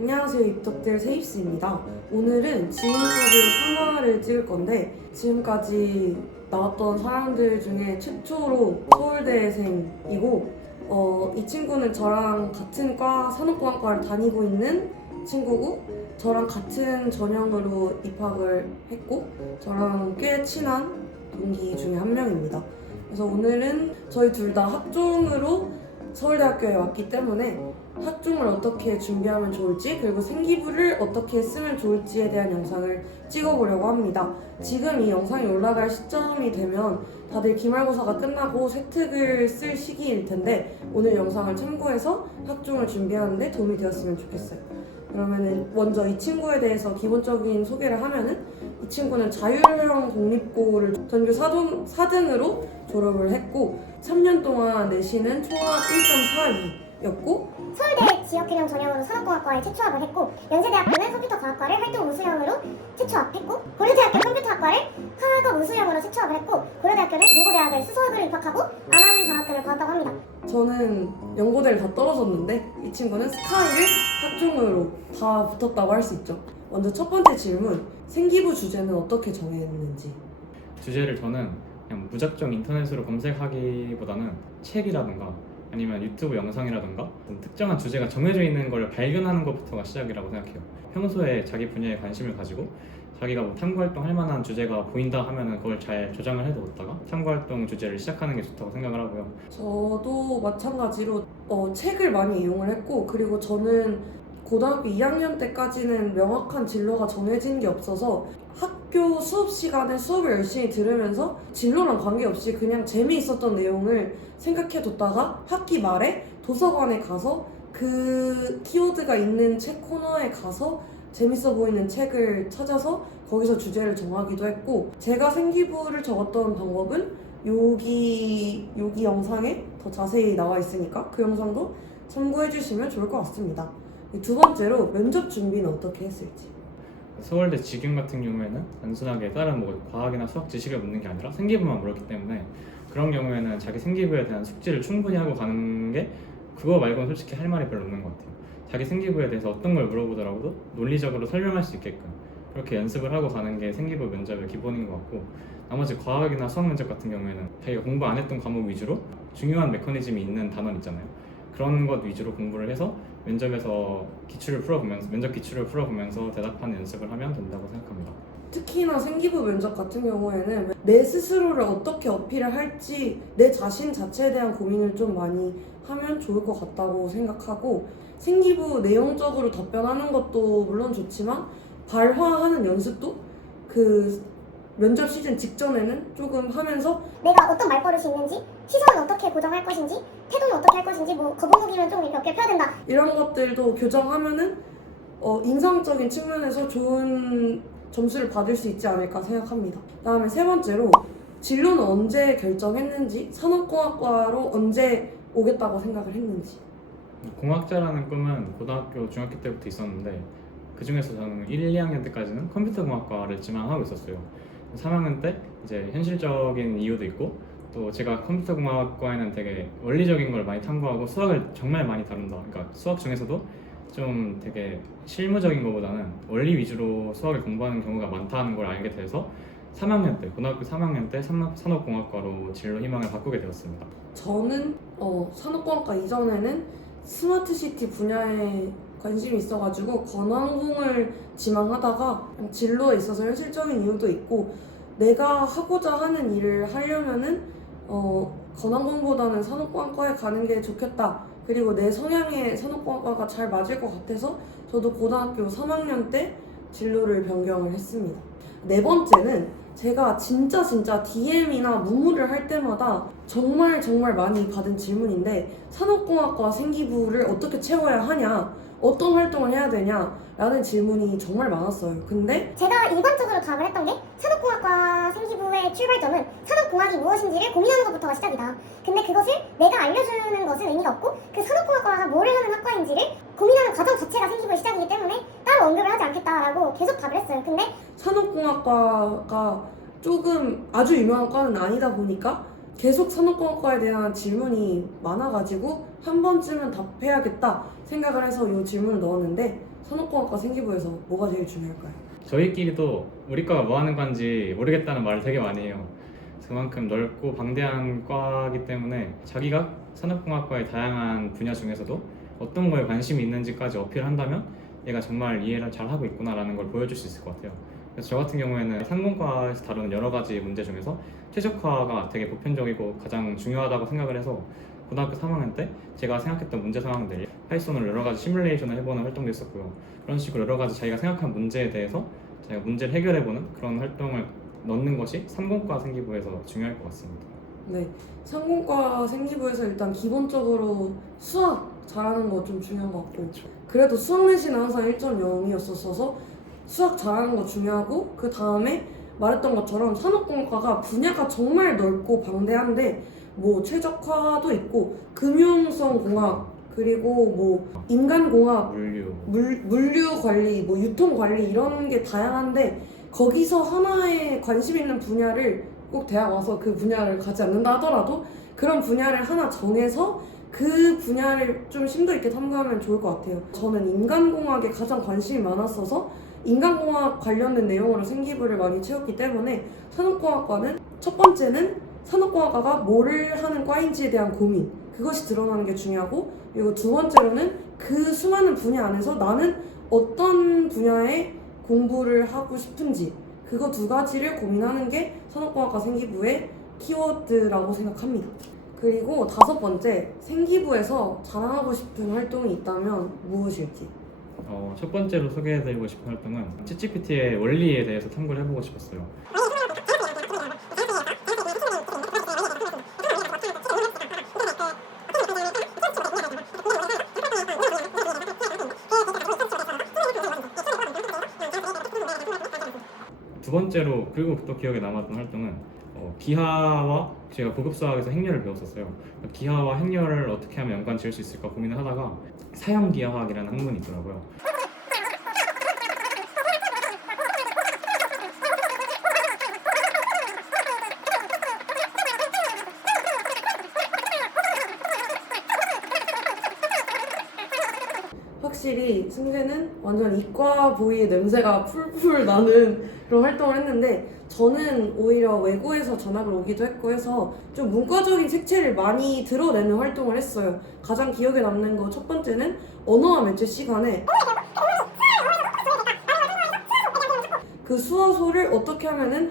안녕하세요. 입덕들 세입스입니다. 오늘은 지인터뷰 3화를 찍을 건데 지금까지 나왔던 사람들 중에 최초로 서울대생이고 이 친구는 저랑 같은 과 산업공학과를 다니고 있는 친구고 저랑 같은 전형으로 입학을 했고 저랑 꽤 친한 동기 중에 한 명입니다. 그래서 오늘은 저희 둘 다 학종으로 서울대학교에 왔기 때문에 학종을 어떻게 준비하면 좋을지 그리고 생기부를 어떻게 쓰면 좋을지에 대한 영상을 찍어보려고 합니다. 지금 이 영상이 올라갈 시점이 되면 다들 기말고사가 끝나고 세특을 쓸 시기일 텐데 오늘 영상을 참고해서 학종을 준비하는데 도움이 되었으면 좋겠어요. 그러면은 먼저 이 친구에 대해서 기본적인 소개를 하면은 이 친구는 자율형 공립고를 전교 4등으로 졸업을 했고 3년 동안 내신은 총합 1.42였고 서울대 지역균형 전형으로 산업공학과에 채취합을 했고 연세대학교는 컴퓨터과학과를 활동 우수형으로 채취합했고 고려대학교 컴퓨터학과를 학업 우수형으로 채취합을 했고 고려대학교는 정보대학을 수석으로 입학하고 아나운 장학금을 받았다고 합니다. 저는 연고대를 다 떨어졌는데 이 친구는 스카이를 학종으로 다 붙었다고 할 수 있죠. 먼저 첫 번째 질문, 생기부 주제는 어떻게 정했는지. 주제를 저는 그냥 무작정 인터넷으로 검색하기보다는 책이라든가 아니면 유튜브 영상이라든가 특정한 주제가 정해져 있는 걸 발견하는 것부터가 시작이라고 생각해요. 평소에 자기 분야에 관심을 가지고 자기가 뭐 탐구활동 할 만한 주제가 보인다 하면은 그걸 잘 저장을 해두었다가 탐구활동 주제를 시작하는 게 좋다고 생각을 하고요. 저도 마찬가지로 책을 많이 이용을 했고 그리고 저는 고등학교 2학년 때까지는 명확한 진로가 정해진 게 없어서 학교 수업 시간에 수업을 열심히 들으면서 진로랑 관계없이 그냥 재미있었던 내용을 생각해뒀다가 학기 말에 도서관에 가서 그 키워드가 있는 책 코너에 가서 재밌어 보이는 책을 찾아서 거기서 주제를 정하기도 했고 제가 생기부를 적었던 방법은 여기 영상에 더 자세히 나와 있으니까 그 영상도 참고해주시면 좋을 것 같습니다. 두 번째로 면접 준비는 어떻게 했을지. 서울대 직영 같은 경우에는 단순하게 다른 뭐 과학이나 수학 지식을 묻는 게 아니라 생기부만 물었기 때문에 그런 경우에는 자기 생기부에 대한 숙지를 충분히 하고 가는 게 그거 말고는 솔직히 할 말이 별로 없는 것 같아요. 자기 생기부에 대해서 어떤 걸 물어보더라도 논리적으로 설명할 수 있게끔 그렇게 연습을 하고 가는 게 생기부 면접의 기본인 것 같고 나머지 과학이나 수학 면접 같은 경우에는 자기가 공부 안 했던 과목 위주로 중요한 메커니즘이 있는 단원 있잖아요. 그런 것 위주로 공부를 해서 면접에서 면접 기출을 풀어보면서 대답하는 연습을 하면 된다고 생각합니다. 특히나 생기부 면접 같은 경우에는 내 스스로를 어떻게 어필을 할지 내 자신 자체에 대한 고민을 좀 많이 하면 좋을 것 같다고 생각하고 생기부 내용적으로 답변하는 것도 물론 좋지만 발화하는 연습도 그 면접 시즌 직전에는 조금 하면서 내가 어떤 말버릇이 있는지 시선은 어떻게 고정할 것인지 태도는 어떻게 할 것인지 뭐 거북목이면 좀 몇 개 펴야 된다 이런 것들도 교정하면은 인상적인 측면에서 좋은 점수를 받을 수 있지 않을까 생각합니다. 다음에 세 번째로 진로는 언제 결정했는지 산업공학과로 언제 오겠다고 생각을 했는지. 공학자라는 꿈은 고등학교, 중학교 때부터 있었는데 그 중에서 저는 1, 2학년 때까지는 컴퓨터공학과를 지망하고 있었어요. 3학년 때 이제 현실적인 이유도 있고 또 제가 컴퓨터공학과에는 되게 원리적인 걸 많이 탐구하고 수학을 정말 많이 다룬다. 그러니까 수학 중에서도 좀 되게 실무적인 것보다는 원리 위주로 수학을 공부하는 경우가 많다는 걸 알게 돼서 3학년 때, 고등학교 3학년 때 산업공학과로 진로 희망을 바꾸게 되었습니다. 저는 산업공학과 이전에는 스마트시티 분야에 관심이 있어가지고 건항공을 지망하다가 진로에 있어서 현실적인 이유도 있고 내가 하고자 하는 일을 하려면은 건항공보다는 산업공학과에 가는 게 좋겠다. 그리고 내 성향에 산업공학과가 잘 맞을 것 같아서 저도 고등학교 3학년 때 진로를 변경을 했습니다. 네 번째는 제가 진짜 DM이나 문무를 할 때마다 정말 많이 받은 질문인데 산업공학과 생기부를 어떻게 채워야 하냐, 어떤 활동을 해야 되냐 라는 질문이 정말 많았어요. 근데 제가 일반적으로 답을 했던 게 산업공학과 생기부의 출발점은 산업공학이 무엇인지를 고민하는 것부터가 시작이다. 근데 그것을 내가 알려주는 것은 의미가 없고 그 산업공학과가 뭘 하는 학과인지를 고민하는 과정 자체가 생기부의 시작이기 때문에 따로 언급을 하지 않겠다라고 계속 답을 했어요. 근데 산업공학과가 조금 아주 유명한 과는 아니다 보니까 계속 산업공학과에 대한 질문이 많아가지고 한 번쯤은 답해야겠다 생각을 해서 이 질문을 넣었는데 산업공학과 생기부에서 뭐가 제일 중요할까요? 저희끼리도 우리 과가 뭐 하는 건지 모르겠다는 말을 되게 많이 해요. 그만큼 넓고 방대한 과이기 때문에 자기가 산업공학과의 다양한 분야 중에서도 어떤 거에 관심이 있는지까지 어필한다면 얘가 정말 이해를 잘 하고 있구나라는 걸 보여줄 수 있을 것 같아요. 그래서 저 같은 경우에는 상공과에서 다루는 여러 가지 문제 중에서 최적화가 되게 보편적이고 가장 중요하다고 생각을 해서 고등학교 3학년 때 제가 생각했던 문제 상황들 파이썬으로 여러 가지 시뮬레이션을 해보는 활동도 있었고요. 그런 식으로 여러 가지 자기가 생각한 문제에 대해서 자기가 문제를 해결해보는 그런 활동을 넣는 것이 상공과 생기부에서 중요할 것 같습니다. 네, 상공과 생기부에서 일단 기본적으로 수학 잘하는 거 좀 중요한 것 같고 그래도 수학 내신은 항상 1.0이었어서 수학 잘하는 거 중요하고 그 다음에 말했던 것처럼 산업공학과가 분야가 정말 넓고 방대한데 뭐 최적화도 있고 금융성 공학 그리고 뭐 인간공학 물류 관리 뭐 유통 관리 이런 게 다양한데 거기서 하나에 관심 있는 분야를 꼭 대학 와서 그 분야를 가지 않는다 하더라도 그런 분야를 하나 정해서 그 분야를 좀 심도 있게 탐구하면 좋을 것 같아요. 저는 인간공학에 가장 관심이 많았어서 인간공학 관련된 내용으로 생기부를 많이 채웠기 때문에 산업공학과는 첫 번째는 산업공학과가 뭐를 하는 과인지에 대한 고민 그것이 드러나는 게 중요하고 그리고 두 번째로는 그 수많은 분야 안에서 나는 어떤 분야에 공부를 하고 싶은지 그거 두 가지를 고민하는 게 산업공학과 생기부의 키워드라고 생각합니다. 그리고 다섯 번째, 생기부에서 자랑하고 싶은 활동이 있다면 무엇일지? 첫 번째로 소개해드리고 싶은 활동은 챗GPT의 원리에 대해서 탐구를 해보고 싶었어요. 두 번째로 그리고 또 기억에 남았던 활동은 기하와 제가 고급수학에서 행렬을 배웠었어요. 기하와 행렬을 어떻게 하면 연관 지을 수 있을까 고민을 하다가 사형기하학이라는 학문이 있더라고요. 확실히 승재는 완전 이과 보이의 냄새가 풀풀 나는 그런 활동을 했는데 저는 오히려 외고에서 전학을 오기도 했고 해서 좀 문과적인 색채를 많이 드러내는 활동을 했어요. 가장 기억에 남는 거 첫 번째는 언어와 매체 시간에 그 수화소를 어떻게 하면은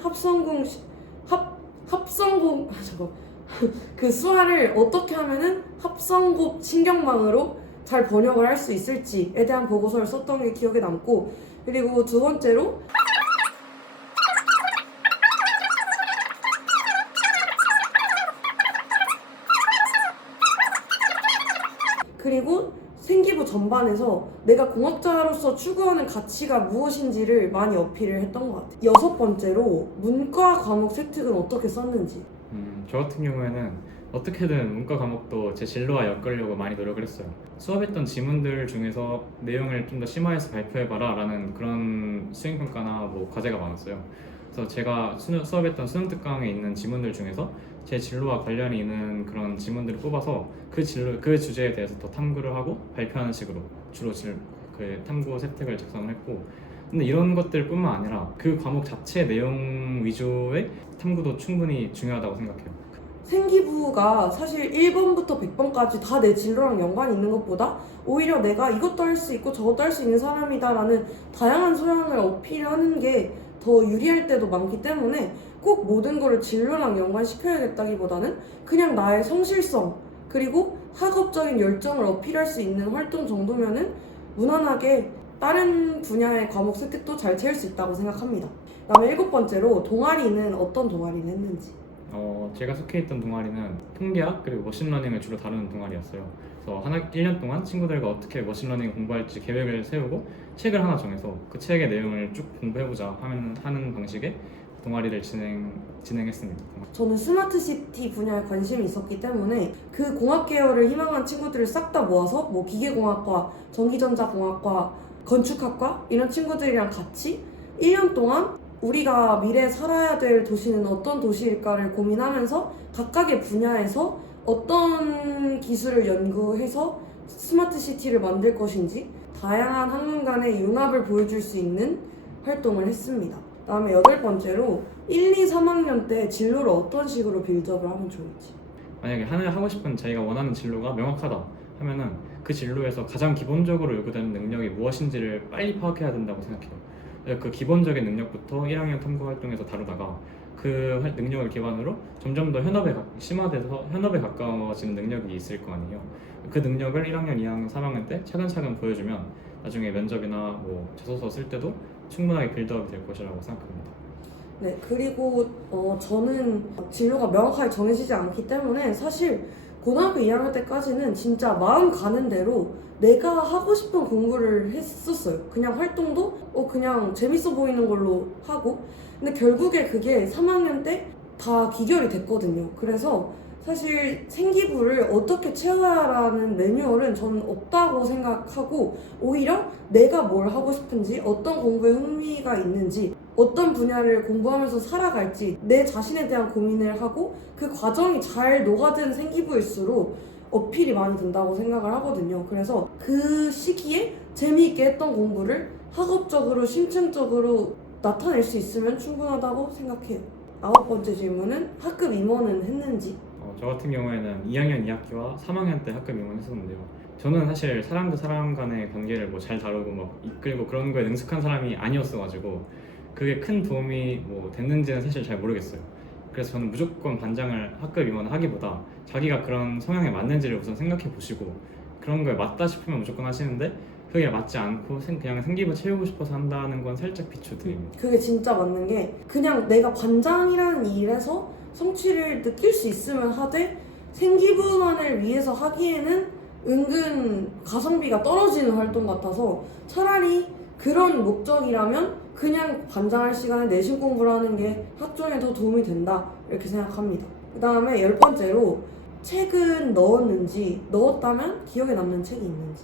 그 수화를 어떻게 하면은 합성곱 신경망으로 잘 번역을 할 수 있을지에 대한 보고서를 썼던 게 기억에 남고 그리고 두 번째로 그리고 생기부 전반에서 내가 공학자로서 추구하는 가치가 무엇인지를 많이 어필을 했던 것 같아요. 여섯 번째로 문과 과목 세특은 어떻게 썼는지. 저 같은 경우에는 어떻게든 문과 과목도 제 진로와 엮으려고 많이 노력을 했어요. 수업했던 지문들 중에서 내용을 좀 더 심화해서 발표해봐라 라는 그런 수행평가나 뭐 과제가 많았어요. 그래서 제가 수업했던 수능특강에 있는 지문들 중에서 제 진로와 관련이 있는 그런 지문들을 뽑아서 그 주제에 대해서 더 탐구를 하고 발표하는 식으로 주로 그 탐구 세특을 작성을 했고 근데 이런 것들뿐만 아니라 그 과목 자체 내용 위주의 탐구도 충분히 중요하다고 생각해요. 생기부가 사실 1번부터 100번까지 다 내 진로랑 연관이 있는 것보다 오히려 내가 이것도 할 수 있고 저것도 할 수 있는 사람이다라는 다양한 소양을 어필하는 게 더 유리할 때도 많기 때문에 꼭 모든 거를 진로랑 연관시켜야겠다기보다는 그냥 나의 성실성 그리고 학업적인 열정을 어필할 수 있는 활동 정도면은 무난하게 다른 분야의 과목 세특도 잘 채울 수 있다고 생각합니다. 그다음에 일곱 번째로 동아리는 어떤 동아리를 했는지. 제가 속해 있던 동아리는 통계학 그리고 머신러닝을 주로 다루는 동아리였어요. 그래서 1년 동안 친구들과 어떻게 머신러닝 공부할지 계획을 세우고 책을 하나 정해서 그 책의 내용을 쭉 공부해보자 하는 방식의 동아리를 진행했습니다. 저는 스마트시티 분야에 관심이 있었기 때문에 그 공학 계열을 희망한 친구들을 싹 다 모아서 뭐 기계공학과, 전기전자공학과, 건축학과 이런 친구들이랑 같이 1년 동안 우리가 미래에 살아야 될 도시는 어떤 도시일까를 고민하면서 각각의 분야에서 어떤 기술을 연구해서 스마트 시티를 만들 것인지 다양한 학문 간의 융합을 보여줄 수 있는 활동을 했습니다. 다음에 8번째로 1, 2, 3학년 때 진로를 어떤 식으로 빌드업을 하면 좋을지. 만약에 하고 싶은 자기가 원하는 진로가 명확하다 하면은 그 진로에서 가장 기본적으로 요구되는 능력이 무엇인지를 빨리 파악해야 된다고 생각해요. 그 기본적인 능력부터 1학년 탐구 활동에서 다루다가 그 능력을 기반으로 점점 더 심화돼서 현업에 가까워지는 능력이 있을 거 아니에요. 그 능력을 1학년, 2학년, 3학년 때 차근차근 보여주면 나중에 면접이나 뭐 자소서 쓸 때도 충분하게 빌드업이 될 것이라고 생각합니다. 네, 그리고 저는 진로가 명확하게 정해지지 않기 때문에 사실 고등학교 2학년 때까지는 진짜 마음 가는 대로 내가 하고 싶은 공부를 했었어요. 그냥 활동도 그냥 재밌어 보이는 걸로 하고. 근데 결국에 그게 3학년 때 다 귀결이 됐거든요. 그래서 사실 생기부를 어떻게 채워야라는 매뉴얼은 저는 없다고 생각하고, 오히려 내가 뭘 하고 싶은지, 어떤 공부에 흥미가 있는지, 어떤 분야를 공부하면서 살아갈지 내 자신에 대한 고민을 하고 그 과정이 잘 녹아든 생기부일수록 어필이 많이 된다고 생각을 하거든요. 그래서 그 시기에 재미있게 했던 공부를 학업적으로 심층적으로 나타낼 수 있으면 충분하다고 생각해요. 9번째 질문은 학급 임원은 했는지. 저 같은 경우에는 2학년 2학기와 3학년 때 학급 임원했었는데요. 저는 사실 사람 과 사람 간의 관계를 뭐 잘 다루고 막 이끌고 그런 거에 능숙한 사람이 아니었어가지고 그게 큰 도움이 뭐 됐는지는 사실 잘 모르겠어요. 그래서 저는 무조건 반장을 학급 임원을 하기보다 자기가 그런 성향에 맞는지를 우선 생각해 보시고 그런 거에 맞다 싶으면 무조건 하시는데 그게 맞지 않고 그냥 생기부 채우고 싶어서 한다는 건 살짝 비추드립니다. 그게 진짜 맞는 게, 그냥 내가 반장이라는 일에서 성취를 느낄 수 있으면 하되 생기부만을 위해서 하기에는 은근 가성비가 떨어지는 활동 같아서 차라리 그런 목적이라면 그냥 반장할 시간에 내신 공부를 하는 게 학종에 더 도움이 된다, 이렇게 생각합니다. 그 다음에 10번째로 책은 넣었다면 기억에 남는 책이 있는지.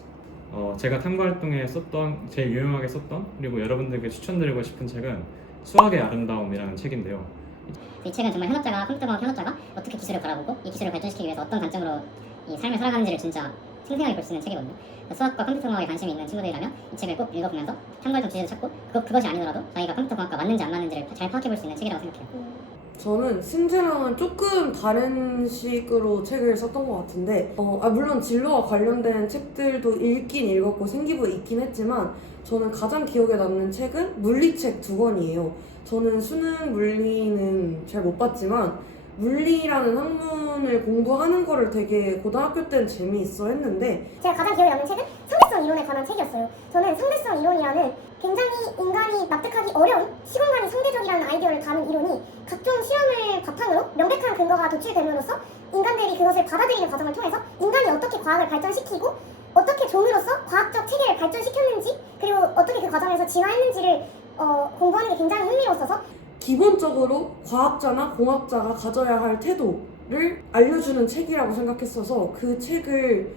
제가 탐구 활동에 썼던 제일 유용하게 썼던 그리고 여러분들께 추천드리고 싶은 책은 수학의 아름다움이라는 책인데요. 이 책은 정말 현업자가 컴퓨터공학 현업자가 어떻게 기술을 바라보고 이 기술을 발전시키기 위해서 어떤 관점으로 이 삶을 살아가는지를 진짜 생생하게 볼 수 있는 책이거든요. 수학과 컴퓨터공학에 관심이 있는 친구들이라면 이 책을 꼭 읽어보면서 탐구활동 주제도 찾고 그것이 아니더라도 자기가 컴퓨터공학과 맞는지 안 맞는지를 잘 파악해 볼 수 있는 책이라고 생각해요. 저는 승재랑은 조금 다른 식으로 책을 썼던 것 같은데 물론 진로와 관련된 책들도 읽긴 읽었고 생기부에 있긴 했지만 저는 가장 기억에 남는 책은 물리책 2권이에요. 저는 수능 물리는 잘 못 봤지만 물리라는 학문을 공부하는 거를 되게 고등학교 때는 재미있어 했는데, 제가 가장 기억에 남는 책은 상대성 이론에 관한 책이었어요. 저는 상대성 이론이라는 굉장히 인간이 납득하기 어려운 시공간이 상대적이라는 아이디어를 다룬 이론이 각종 실험을 바탕으로 명백한 근거가 도출됨으로써 인간들이 그것을 받아들이는 과정을 통해서 인간이 어떻게 과학을 발전시키고 어떻게 종으로서 과학적 체계를 발전시켰는지, 그리고 어떻게 그 과정에서 진화했는지를 공부하는 게 굉장히 흥미로웠어서 기본적으로 과학자나 공학자가 가져야 할 태도를 알려주는 책이라고 생각했어서 그 책을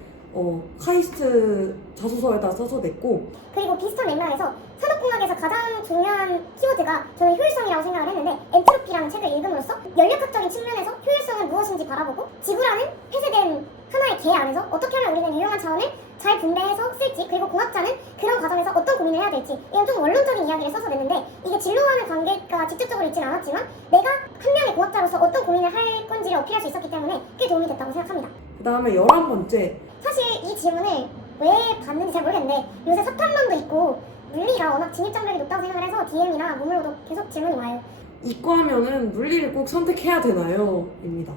카이스트 자소서에다 써서 냈고, 그리고 비슷한 맥락에서 산업공학에서 가장 중요한 키워드가 저는 효율성이라고 생각을 했는데, 엔트로피라는 책을 읽음으로써 연력학적인 측면에서 효율성은 무엇인지 바라보고 지구라는 폐쇄된 하나의 개 안에서 어떻게 하면 우리는 유용한 자원을 잘 분배해서 쓸지, 그리고 공학자는 그런 과정에서 어떤 고민을 해야 될지, 이런 좀 원론적인 이야기를 써서 냈는데 이게 진로와는 관계가 직접적으로 있진 않았지만 내가 한 명의 공학자로서 어떤 고민을 할 건지를 어필할 수 있었기 때문에 꽤 도움이 됐다고 생각합니다. 그 다음에 11번째, 사실 이 질문을 왜 받는지 잘 모르겠는데 요새 사탐론도 있고 물리가 워낙 진입장벽이 높다고 생각을 해서 DM이나 모물로도 계속 질문이 와요. 이과하면은 물리를 꼭 선택해야 되나요? 입니다.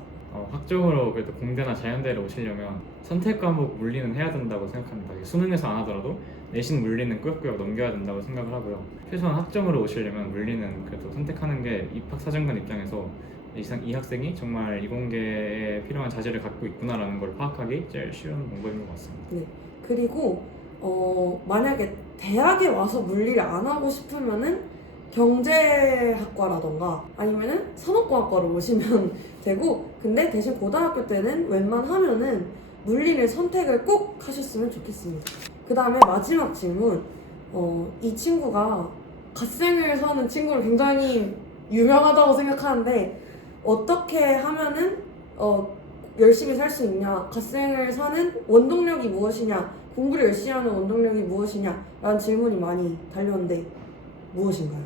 학종으로 그래도 공대나 자연대를 오시려면 선택 과목 물리는 해야 된다고 생각합니다. 수능에서 안 하더라도 내신 물리는 꾸역꾸역 넘겨야 된다고 생각을 하고요. 최소한 학종으로 오시려면 물리는 그래도 선택하는 게 입학사정관 입장에서 이 학생이 정말 이공계에 필요한 자질을 갖고 있구나라는 걸 파악하기 제일 쉬운 방법인 것 같습니다. 네. 그리고 만약에 대학에 와서 물리를 안 하고 싶으면은 경제학과라던가 아니면은 산업공학과로 오시면 되고, 근데 대신 고등학교 때는 웬만하면은 물리를 선택을 꼭 하셨으면 좋겠습니다. 그 다음에 마지막 질문, 이 친구가 갓생을 서는 친구를 굉장히 유명하다고 생각하는데 어떻게 하면은 열심히 살 수 있냐, 갓생을 사는 원동력이 무엇이냐, 공부를 열심히 하는 원동력이 무엇이냐 라는 질문이 많이 달렸는데 무엇인가요?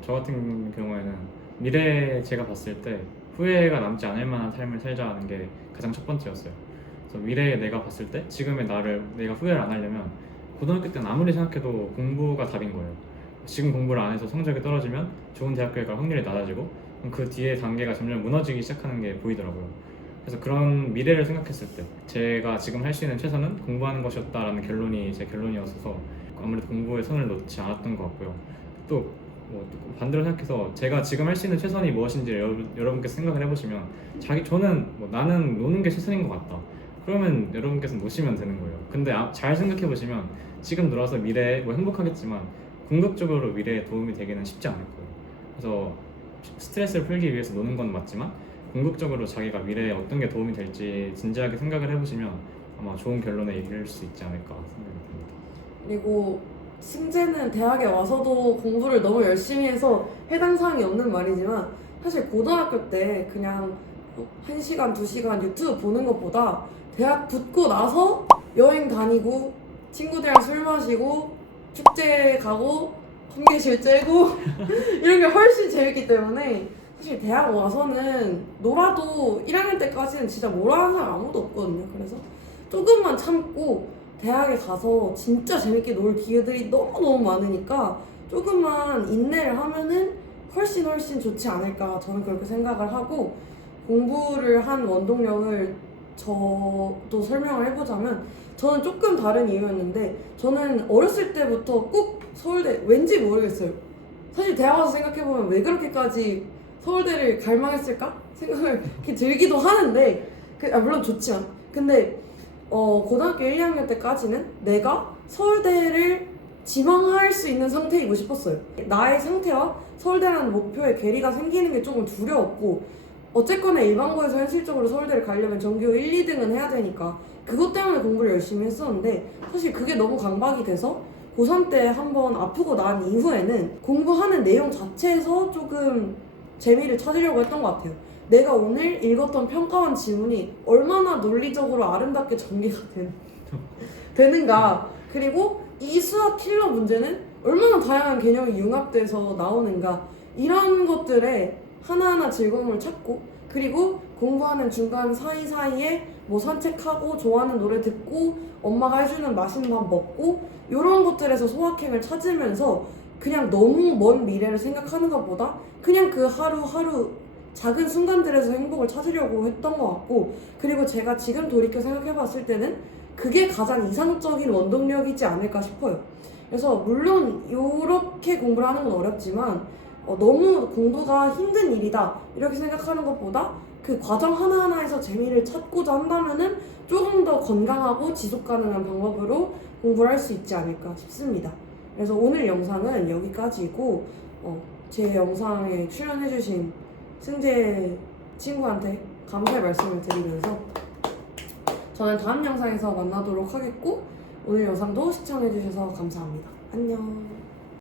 저 같은 경우에는 미래에 제가 봤을 때 후회가 남지 않을 만한 삶을 살자는 게 가장 첫 번째였어요. 그래서 미래에 내가 봤을 때 지금의 나를 내가 후회를 안 하려면 고등학교 때는 아무리 생각해도 공부가 답인 거예요. 지금 공부를 안 해서 성적이 떨어지면 좋은 대학교에 갈 확률이 낮아지고 그럼 그 뒤에 단계가 점점 무너지기 시작하는 게 보이더라고요. 그래서 그런 미래를 생각했을 때 제가 지금 할 수 있는 최선은 공부하는 것이었다라는 결론이 제 결론이었어서 아무래도 공부에 손을 놓지 않았던 것 같고요. 또 반대로 생각해서 제가 지금 할 수 있는 최선이 무엇인지를 여러분께서 생각을 해보시면 저는 나는 노는 게 최선인 것 같다. 그러면 여러분께서 노시면 되는 거예요. 근데 잘 생각해보시면 지금 놀아서 미래에 행복하겠지만 궁극적으로 미래에 도움이 되기는 쉽지 않을 거예요. 그래서 스트레스를 풀기 위해서 노는 건 맞지만 궁극적으로 자기가 미래에 어떤 게 도움이 될지 진지하게 생각을 해보시면 아마 좋은 결론에 이를 수 있지 않을까 생각이 듭니다. 그리고 승재는 대학에 와서도 공부를 너무 열심히 해서 해당 사항이 없는 말이지만 사실 고등학교 때 그냥 1시간, 2시간 유튜브 보는 것보다 대학 붙고 나서 여행 다니고 친구들이랑 술 마시고 축제 가고 컴계실 째고 이런 게 훨씬 재밌기 때문에 사실 대학 와서는 놀아도 1학년 때까지는 진짜 뭐라 하는 사람 아무도 없거든요. 그래서 조금만 참고 대학에 가서 진짜 재밌게 놀 기회들이 너무너무 많으니까 조금만 인내를 하면은 훨씬 좋지 않을까 저는 그렇게 생각을 하고 공부를 한 원동력을 저도 설명을 해보자면 저는 조금 다른 이유였는데 저는 어렸을 때부터 꼭 서울대 왠지 모르겠어요. 사실 대학 와서 생각해보면 왜 그렇게까지 서울대를 갈망했을까? 생각을 이렇게 들기도 하는데 물론 좋지만 근데 고등학교 1, 2학년 때까지는 내가 서울대를 지망할 수 있는 상태이고 싶었어요. 나의 상태와 서울대라는 목표에 괴리가 생기는 게 조금 두려웠고 어쨌거나 일반고에서 현실적으로 서울대를 가려면 전교 1, 2등은 해야 되니까 그것 때문에 공부를 열심히 했었는데 사실 그게 너무 강박이 돼서 고3 때 한번 아프고 난 이후에는 공부하는 내용 자체에서 조금 재미를 찾으려고 했던 것 같아요. 내가 오늘 읽었던 평가원 지문이 얼마나 논리적으로 아름답게 전개가 되는가, 그리고 이 수학 킬러 문제는 얼마나 다양한 개념이 융합돼서 나오는가, 이런 것들에 하나하나 즐거움을 찾고 그리고 공부하는 중간 사이사이에 뭐 산책하고 좋아하는 노래 듣고 엄마가 해주는 맛있는 밥 먹고 이런 것들에서 소확행을 찾으면서 그냥 너무 먼 미래를 생각하는 것보다 그냥 그 하루하루 작은 순간들에서 행복을 찾으려고 했던 것 같고 그리고 제가 지금 돌이켜 생각해봤을 때는 그게 가장 이상적인 원동력이지 않을까 싶어요. 그래서 물론 이렇게 공부를 하는 건 어렵지만 너무 공부가 힘든 일이다 이렇게 생각하는 것보다 그 과정 하나하나에서 재미를 찾고자 한다면은 조금 더 건강하고 지속 가능한 방법으로 공부를 할 수 있지 않을까 싶습니다. 그래서 오늘 영상은 여기까지고 제 영상에 출연해주신 승재 친구한테 감사의 말씀을 드리면서 저는 다음 영상에서 만나도록 하겠고 오늘 영상도 시청해주셔서 감사합니다. 안녕.